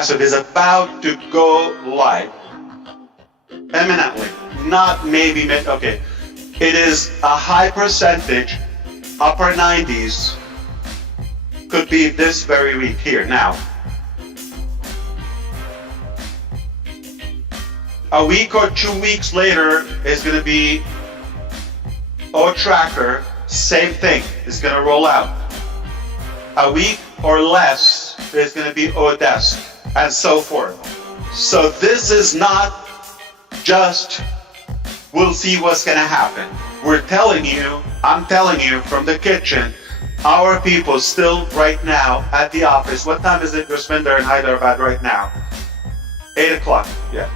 Passive is about to go live eminently, not maybe, okay. It is a high percentage, upper 90s, could be this very week here. Now, a week or 2 weeks later is going to be O-Tracker, same thing, is going to roll out. A week or less is going to be O-Desk, and so forth. So this is not just, we'll see what's going to happen. We're telling you, I'm telling you from the kitchen, our people still right now at the office. What time is it, Gusminder in Hyderabad right now? 8 o'clock, yeah.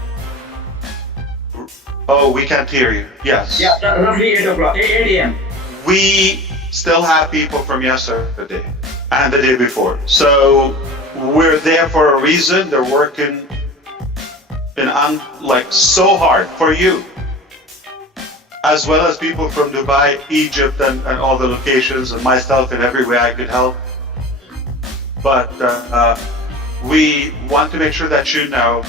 Oh, we can't hear you. Yes. Yeah, roughly 8 o'clock, 8 a.m. We still have people from yesterday and the day before. So we're there for a reason. They're working like so hard for you, as well as people from Dubai, Egypt, and all the locations, and myself in every way I could help. But we want to make sure that you know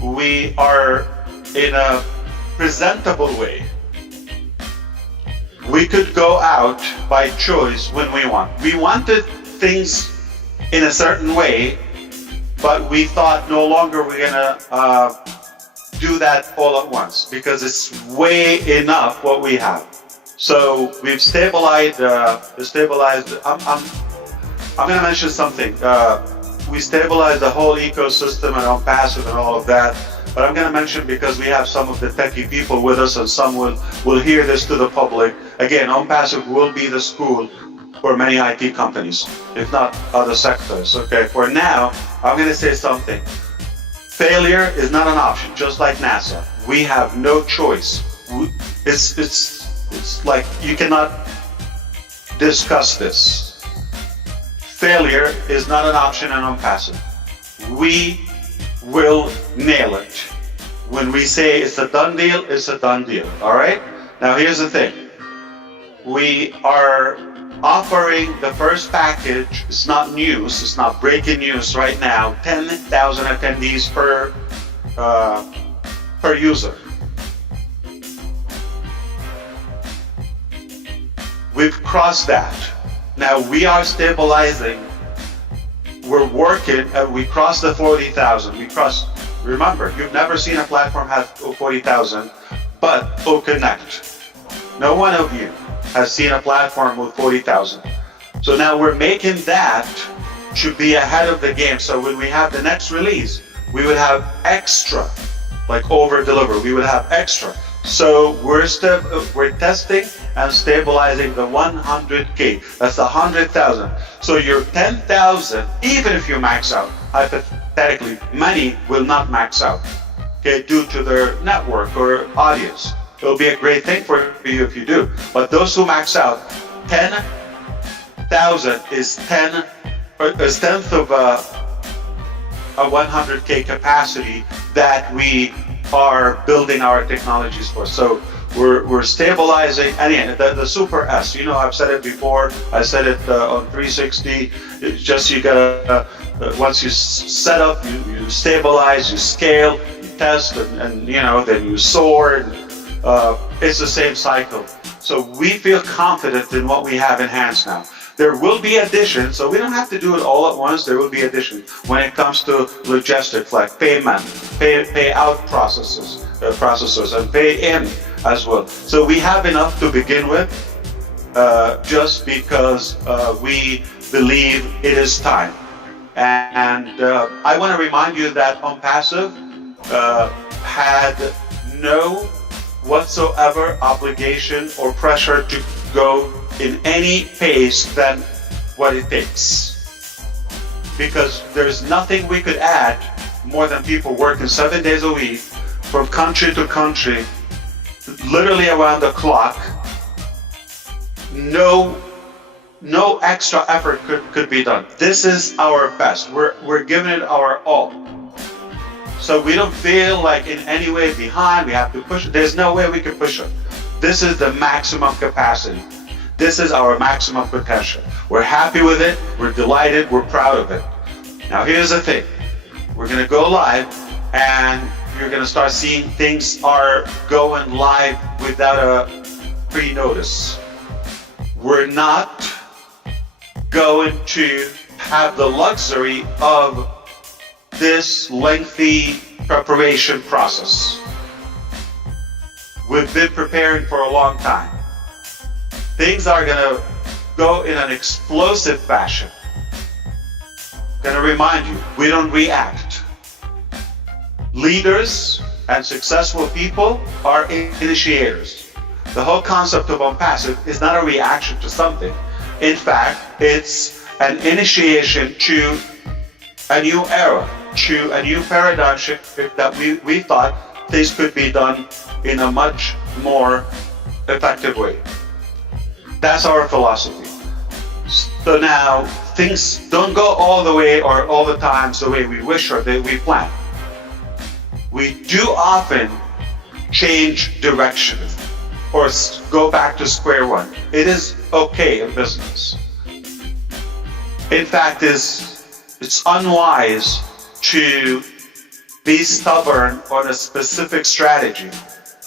we are in a presentable way. We could go out by choice when we want. We wanted things in a certain way, but we thought no longer we're gonna do that all at once, because it's way enough what we have. So we've stabilized. I'm gonna mention something. We stabilized the whole ecosystem and on passive and all of that. But I'm going to mention, because we have some of the techie people with us, and some will hear this to the public. Again, OnPassive will be the school for many IT companies, if not other sectors. Okay, for now, I'm going to say something. Failure is not an option, just like NASA. We have no choice. It's like you cannot discuss this. Failure is not an option in OnPassive. We will nail it. When we say it's a done deal, it's a done deal. All right? Now here's the thing. We are offering the first package. It's not news. It's not breaking news right now. 10,000 attendees per user. We've crossed that. Now we are stabilizing. We're working, we crossed the 40,000. We crossed, remember, you've never seen a platform have 40,000, but OConnect. No one of you has seen a platform with 40,000. So now we're making that to be ahead of the game. So when we have the next release, we would have extra, like over deliver, we would have extra. So we're testing and stabilizing the 100K. That's 100,000. So your 10,000, even if you max out, hypothetically, many will not max out, okay, due to their network or audience. It'll be a great thing for you if you do. But those who max out, 10,000 is 10th of a 100K capacity that we are building our technologies for. So we're stabilizing, and again, the Super S, you know, I've said it before, I said it on 360, it's just you gotta, once you set up, you stabilize, you scale, you test, and you know, then you soar, and it's the same cycle. So we feel confident in what we have in hands now. There will be additions, so we don't have to do it all at once. There will be additions when it comes to logistics, like payment, pay out processors, and pay in as well. So we have enough to begin with, just because we believe it is time. And I want to remind you that OnPassive had no whatsoever obligation or pressure to go in any pace than what it takes, because there's nothing we could add more than people working 7 days a week from country to country, literally around the clock. No extra effort could be done. This is our best. We're giving it our all. So we don't feel like in any way behind, we have to push it. There's no way we can push it. This is the maximum capacity. This is our maximum potential. We're happy with it, we're delighted, we're proud of it. Now here's the thing. We're going to go live, and you're going to start seeing things are going live without a pre-notice. We're not going to have the luxury of this lengthy preparation process. We've been preparing for a long time. Things are going to go in an explosive fashion. Going to remind you, we don't react. Leaders and successful people are initiators. The whole concept of unpassive is not a reaction to something. In fact, it's an initiation to a new era, to a new paradigm shift that we thought things could be done in a much more effective way. That's our philosophy. So now, things don't go all the way or all the times the way we wish or that we plan. We do often change direction or go back to square one. It is okay in business. In fact, it's unwise to be stubborn on a specific strategy.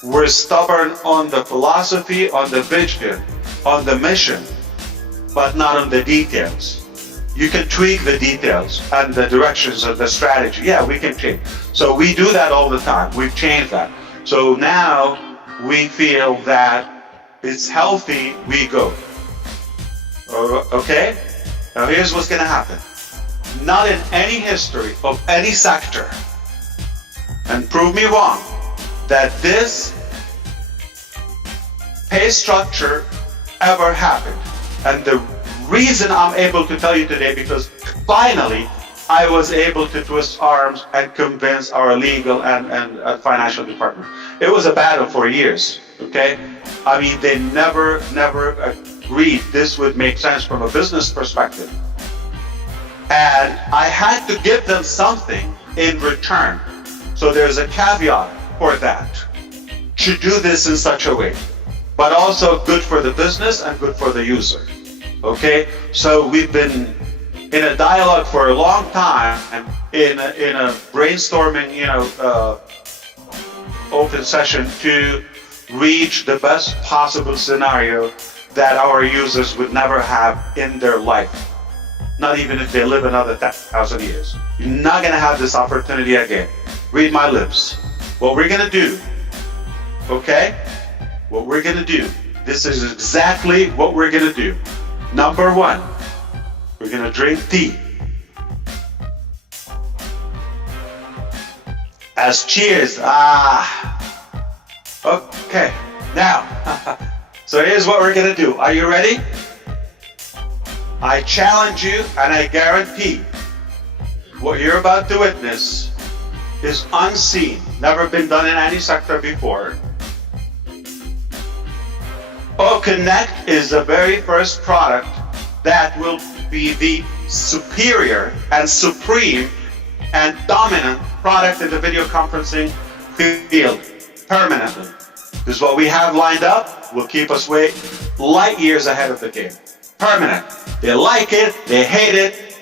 We're stubborn on the philosophy, on the vision, on the mission, but not on the details. You can tweak the details and the directions of the strategy. Yeah, we can change. So we do that all the time. We've changed that. So now we feel that it's healthy, we go. Okay? Now here's what's going to happen. Not in any history of any sector, and prove me wrong, that this pay structure ever happened. And the reason I'm able to tell you today, because finally I was able to twist arms and convince our legal and financial department. It was a battle for years, okay? I mean, they never agreed this would make sense from a business perspective. And I had to give them something in return. So there's a caveat for that, to do this in such a way, but also good for the business and good for the user. Okay, so we've been in a dialogue for a long time, in a brainstorming, open session to reach the best possible scenario that our users would never have in their life. Not even if they live another 1,000 years. You're not gonna have this opportunity again. Read my lips. What we're gonna do, okay? What we're gonna do. This is exactly what we're gonna do. Number one, we're gonna drink tea. As cheers. Okay, now, so here's what we're gonna do. Are you ready? I challenge you and I guarantee what you're about to witness is unseen, never been done in any sector before. Connect is the very first product that will be the superior and supreme and dominant product in the video conferencing field permanently. Because what we have lined up will keep us way light years ahead of the game. Permanent. They like it, they hate it,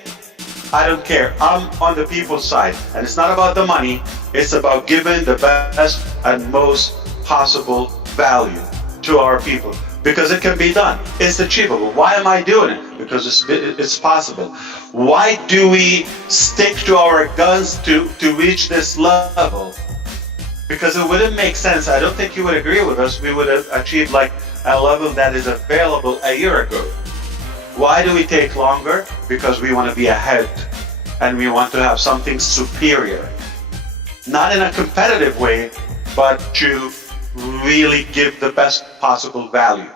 I don't care. I'm on the people's side. And it's not about the money, it's about giving the best and most possible value to our people. Because it can be done. It's achievable. Why am I doing it? Because it's possible. Why do we stick to our guns to reach this level? Because it wouldn't make sense. I don't think you would agree with us. We would have achieved like a level that is available a year ago. Why do we take longer? Because we want to be ahead and we want to have something superior. Not in a competitive way, but to really give the best possible value.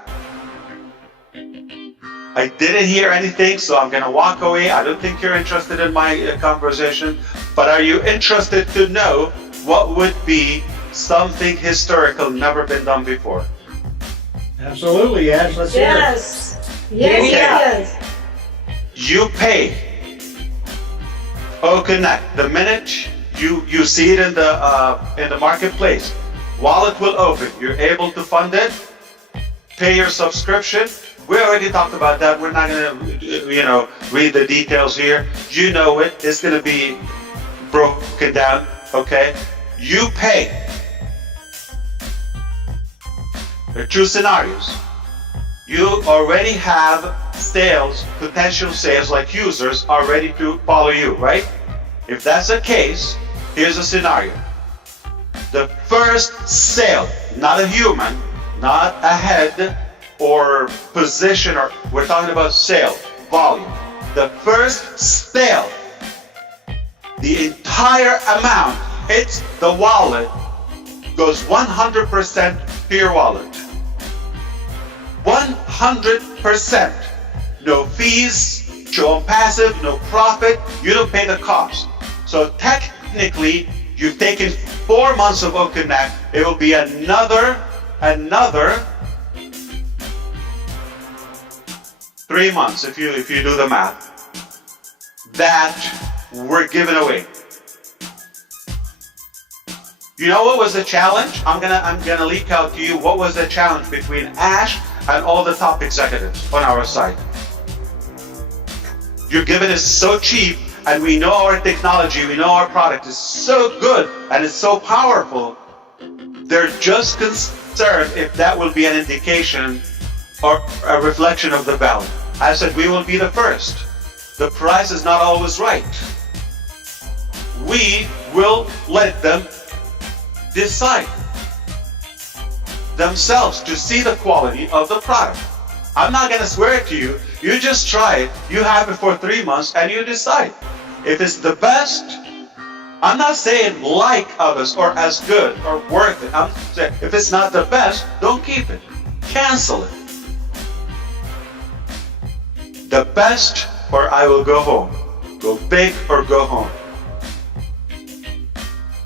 I didn't hear anything, so I'm gonna walk away. I don't think you're interested in my conversation, but are you interested to know what would be something historical, never been done before? Absolutely, yes. Let's hear it. Yes. Yes, yes. You pay. Connect. The minute you see it in the marketplace, wallet will open. You're able to fund it. Pay your subscription. We already talked about that. We're not gonna, read the details here. You know it. It's gonna be broken down, okay? You pay. There are two scenarios. You already have sales, potential sales, like users are ready to follow you, right? If that's the case, here's a scenario. The first sale, not a human, not a head or position, or we're talking about sale, volume. The first sale, the entire amount hits the wallet, goes 100% to your wallet. 100%. No fees, show on passive, no profit, you don't pay the cost. So technically, you've taken 4 months of OConnect, it will be another 3 months if you do the math that we're giving away. You know what was the challenge? I'm gonna leak out to you what was the challenge between Ash and all the top executives on our site. You're giving us so cheap, and we know our technology, we know our product is so good and it's so powerful. They're just concerned if that will be an indication or a reflection of the value. I said we will be the first. The price is not always right. We will let them decide themselves to see the quality of the product. I'm not going to swear it to you. You just try it. You have it for 3 months and you decide. If it's the best, I'm not saying like others or as good or worth it. I'm saying if it's not the best, don't keep it. Cancel it. The best, or I will go home. Go big or go home.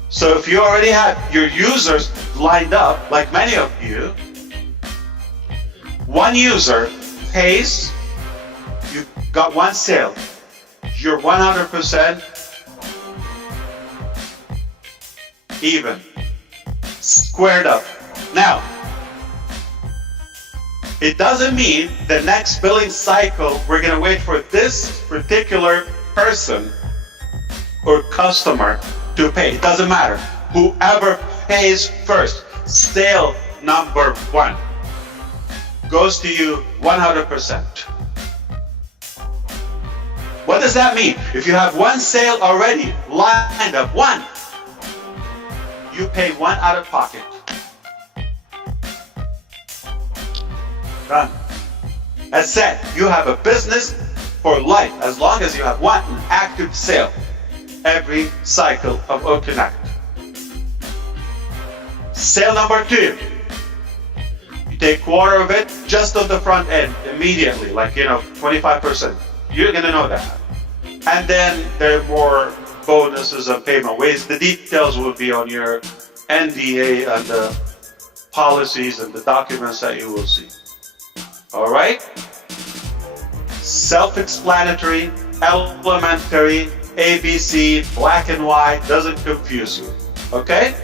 So if you already have your users lined up, like many of you, one user pays, you've got one sale, you're 100% even, squared up. Now, it doesn't mean the next billing cycle we're going to wait for this particular person or customer to pay. It doesn't matter. Whoever pays first, sale number 1, goes to you 100%. What does that mean? If you have one sale already lined up, one, you pay 1 out of pocket. Done. As said, you have a business for life as long as you have one active sale every cycle of OConnect. Sale number 2, you take quarter of it just on the front end immediately, like 25%. You're gonna know that. And then there are more bonuses and payment ways. The details will be on your NDA and the policies and the documents that you will see. All right? Self-explanatory, elementary, ABC, black and white, doesn't confuse you. Okay?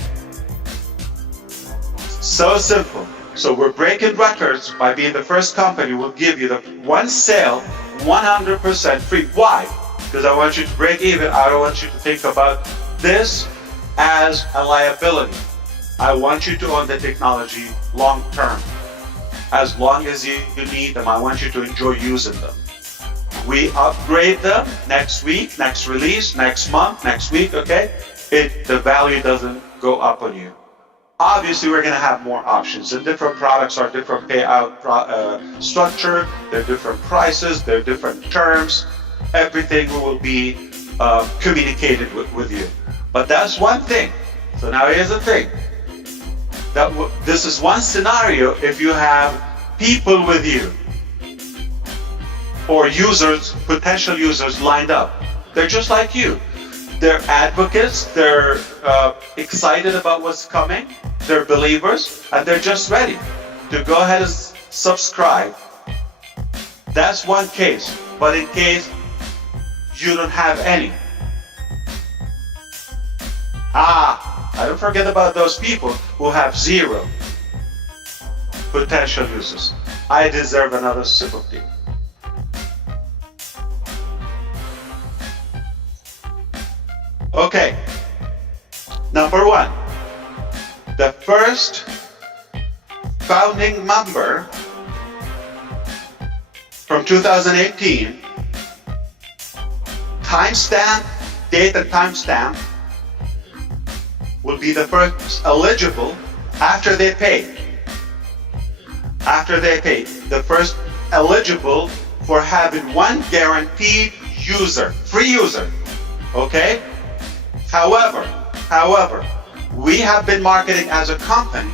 So simple. So we're breaking records by being the first company. We'll give you the one sale 100% free. Why? Because I want you to break even. I don't want you to think about this as a liability. I want you to own the technology long term. As long as you need them, I want you to enjoy using them. We upgrade them next week, next release, next month, next week, okay? The value doesn't go up on you. Obviously, we're going to have more options, and different products are different payout structure, they're different prices, they're different terms. Everything will be communicated with you. But that's one thing. So now here's the thing. This is one scenario if you have people with you or users, potential users lined up. They're just like you. They're advocates, they're excited about what's coming, they're believers, and they're just ready to go ahead and subscribe. That's one case. But in case you don't have any, I don't forget about those people who have 0 potential users. I deserve another sip of tea. Okay, number one, the first founding member from 2018, timestamp, date and timestamp, will be the first eligible after they pay. After they pay, the first eligible for having one guaranteed user, free user, okay? However, we have been marketing as a company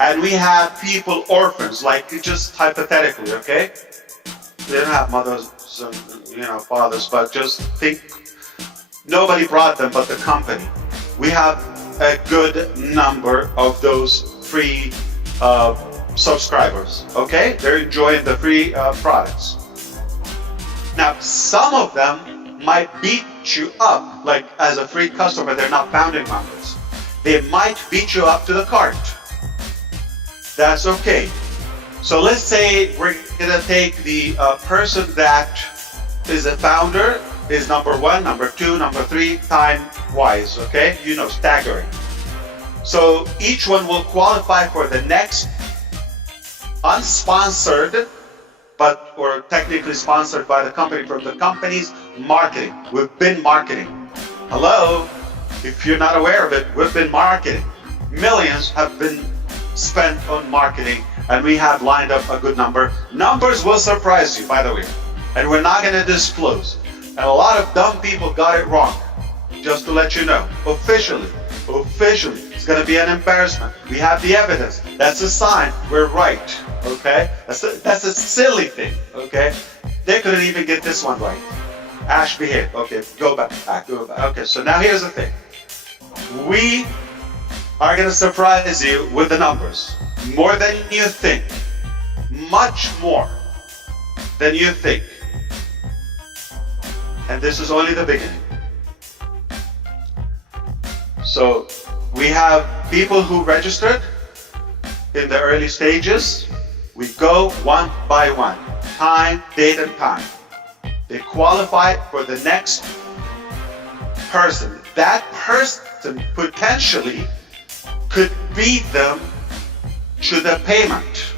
and we have people, orphans, like just hypothetically, okay? They don't have mothers and fathers, but just think nobody brought them but the company. We have a good number of those free subscribers, okay? They're enjoying the free products. Now, some of them might beat you up, like as a free customer, they're not founding members. They might beat you up to the cart. That's okay. So let's say we're gonna take the person that is a founder, is number one, number two, number three, time-wise, okay? Staggering. So each one will qualify for the next unsponsored, or technically sponsored by the company, from the company's marketing. We've been marketing. Hello? If you're not aware of it, we've been marketing. Millions have been spent on marketing, and we have lined up a good number. Numbers will surprise you, by the way, and we're not going to disclose. And a lot of dumb people got it wrong. Just to let you know, officially, it's going to be an embarrassment. We have the evidence. That's a sign we're right, okay? That's a silly thing, okay? They couldn't even get this one right. Ash, behave. Okay, go back. Okay, so now here's the thing. We are going to surprise you with the numbers. More than you think. Much more than you think. And this is only the beginning. So we have people who registered in the early stages. We go one by one. Time, date, and time. They qualify for the next person. That person potentially could beat them to the payment.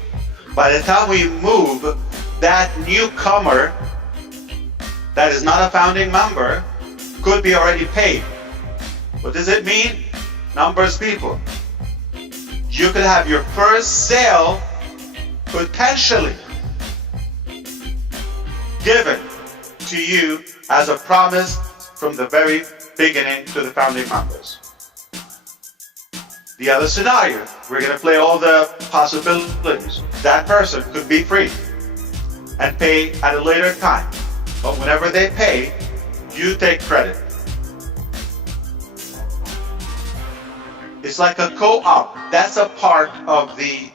By the time we move, that newcomer that is not a founding member could be already paid. What does it mean? Numbers, people. You could have your first sale potentially given to you as a promise from the very beginning to the founding members. The other scenario, we're going to play all the possibilities. That person could be free and pay at a later time. But whenever they pay, you take credit. It's like a co-op. That's a part of the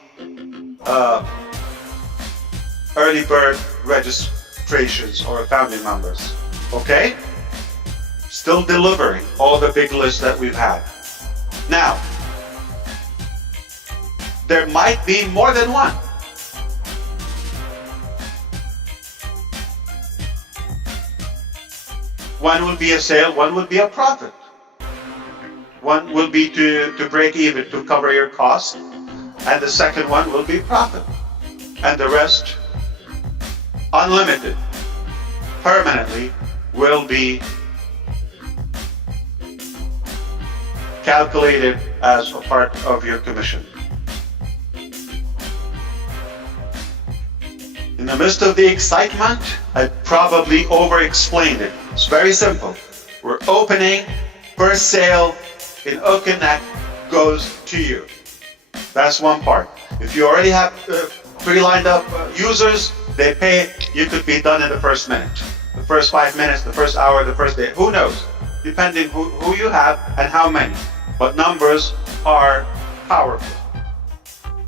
early bird registrations or founding members. Okay? Still delivering all the big lists that we've had. Now, there might be more than one. One will be a sale, one will be a profit. One will be to break even, to cover your costs, and the second one will be profit. And the rest, unlimited, permanently, will be calculated as a part of your commission. In the midst of the excitement, I probably over-explained it. It's very simple. We're opening, first sale in Okenek goes to you. That's one part. If you already have pre-lined up users, they pay, you could be done in the first minute. The first 5 minutes, the first hour, the first day, who knows? Depending who you have and how many. But numbers are powerful.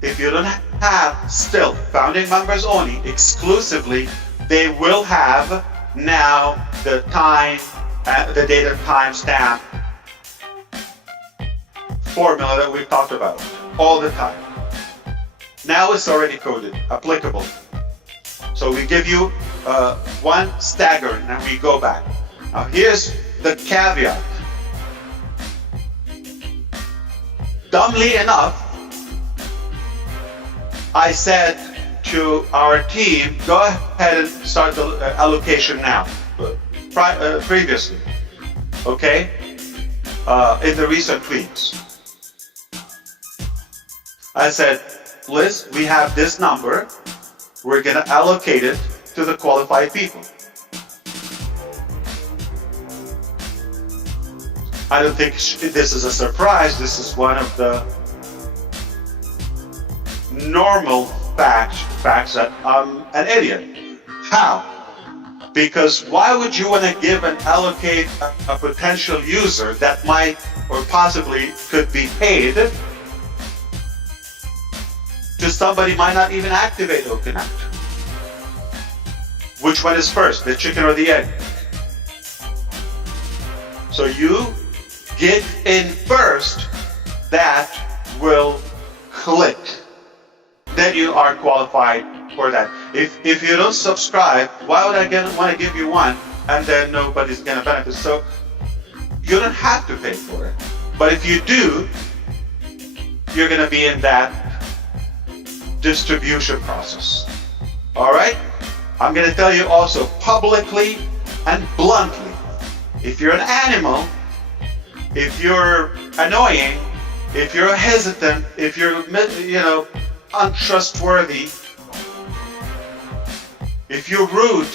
If you don't have still founding members only, exclusively, they will have now the time, the date and time stamp formula that we've talked about all the time. Now it's already coded, applicable. So we give you one stagger and we go back. Now here's the caveat. dumbly enough, I said to our team, go ahead and start the allocation now. Previously, okay, in the recent tweets, I said, Liz, we have this number, we're going to allocate it to the qualified people. I don't think this is a surprise. This is one of the normal facts that I'm an idiot. How? Because why would you want to give and allocate a potential user that might or possibly could be paid to somebody might not even activate OConnect? Which one is first, the chicken or the egg? So you get in first, that will click. Then you are qualified for that. If you don't subscribe, why would I want to give you one and then nobody's going to benefit? So you don't have to pay for it. But if you do, you're going to be in that distribution process. All right? I'm going to tell you also publicly and bluntly, if you're an animal, if you're annoying, if you're hesitant, if you're, untrustworthy, if you're rude,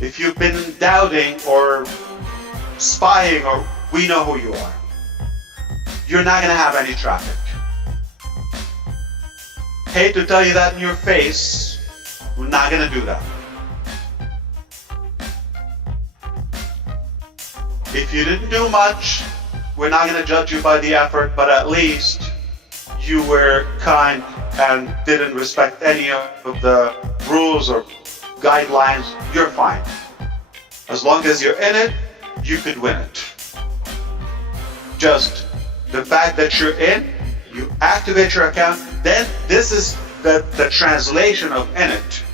if you've been doubting or spying, or we know who you are, you're not going to have any traffic. Hate to tell you that in your face, we're not going to do that. If you didn't do much, we're not going to judge you by the effort, but at least you were kind and didn't respect any of the rules or guidelines, you're fine. As long as you're in it, you could win it. Just the fact that you're in, you activate your account, then this is the translation of in it.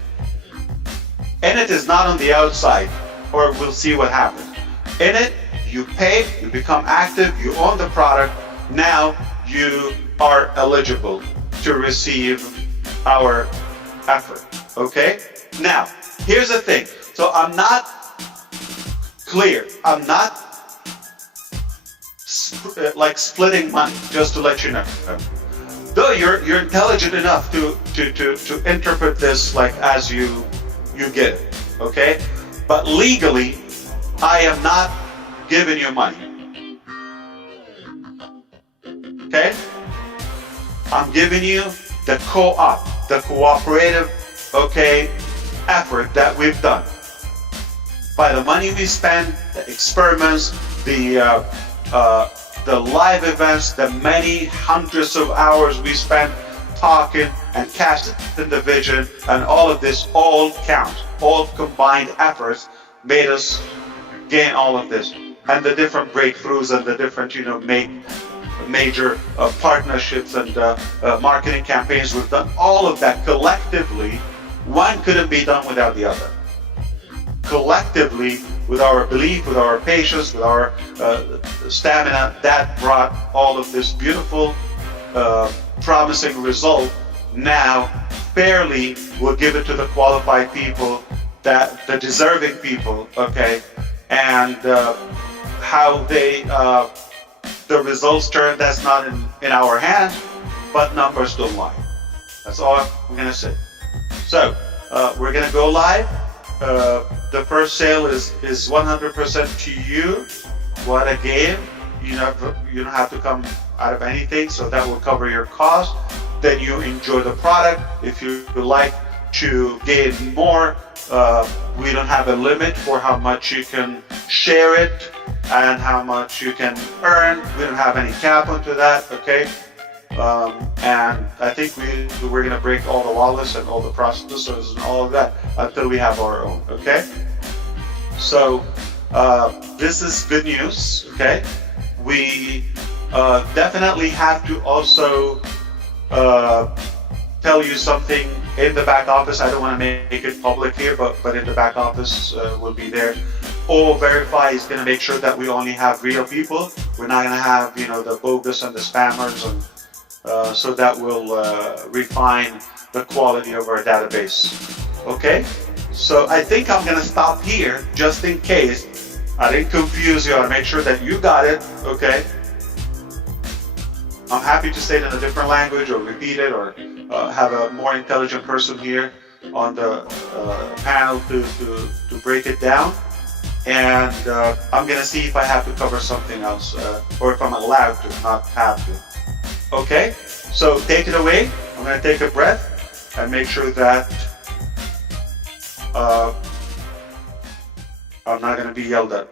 In it is not on the outside, or we'll see what happens. In it, you pay, you become active, you own the product, now you are eligible to receive our effort, okay? Now, here's the thing. So I'm not clear. I'm not like splitting money, just to let you know. Though you're intelligent enough to interpret this like as you get it, okay? But legally, I am not giving you money, okay? I'm giving you the co-op, the cooperative, okay, effort that we've done. By the money we spend, the experiments, the live events, the many hundreds of hours we spent talking and casting the vision, and all of this all count. All combined efforts made us gain all of this. And the different breakthroughs and the different, major partnerships and marketing campaigns we've done, all of that collectively, one couldn't be done without the other. Collectively, with our belief, with our patience, with our stamina, that brought all of this beautiful, promising result. Now, fairly, we'll give it to the qualified people, that the deserving people, okay, and how they the results turn, that's not in our hands, but numbers don't lie. That's all I'm going to say. So, we're going to go live. The first sale is 100% to you. What a game. You don't have to come out of anything, so that will cover your cost. Then you enjoy the product. If you would like to gain more, we don't have a limit for how much you can share it and how much you can earn. We don't have any cap onto that, okay? And I think we're gonna break all the wallets and all the processors and all of that until we have our own, okay? So this is good news, okay? We definitely have to also tell you something in the back office. I don't want to make it public here, but in the back office will be there. O Verify is going to make sure that we only have real people. We're not going to have, the bogus and the spammers and so that will refine the quality of our database. Okay, so I think I'm gonna stop here just in case I didn't confuse you. I want to make sure that you got it. Okay, I'm happy to say it in a different language or repeat it or have a more intelligent person here on the panel to break it down. And I'm gonna see if I have to cover something else or if I'm allowed to, not have to. Okay, so take it away. I'm gonna take a breath and make sure that I'm not gonna be yelled at.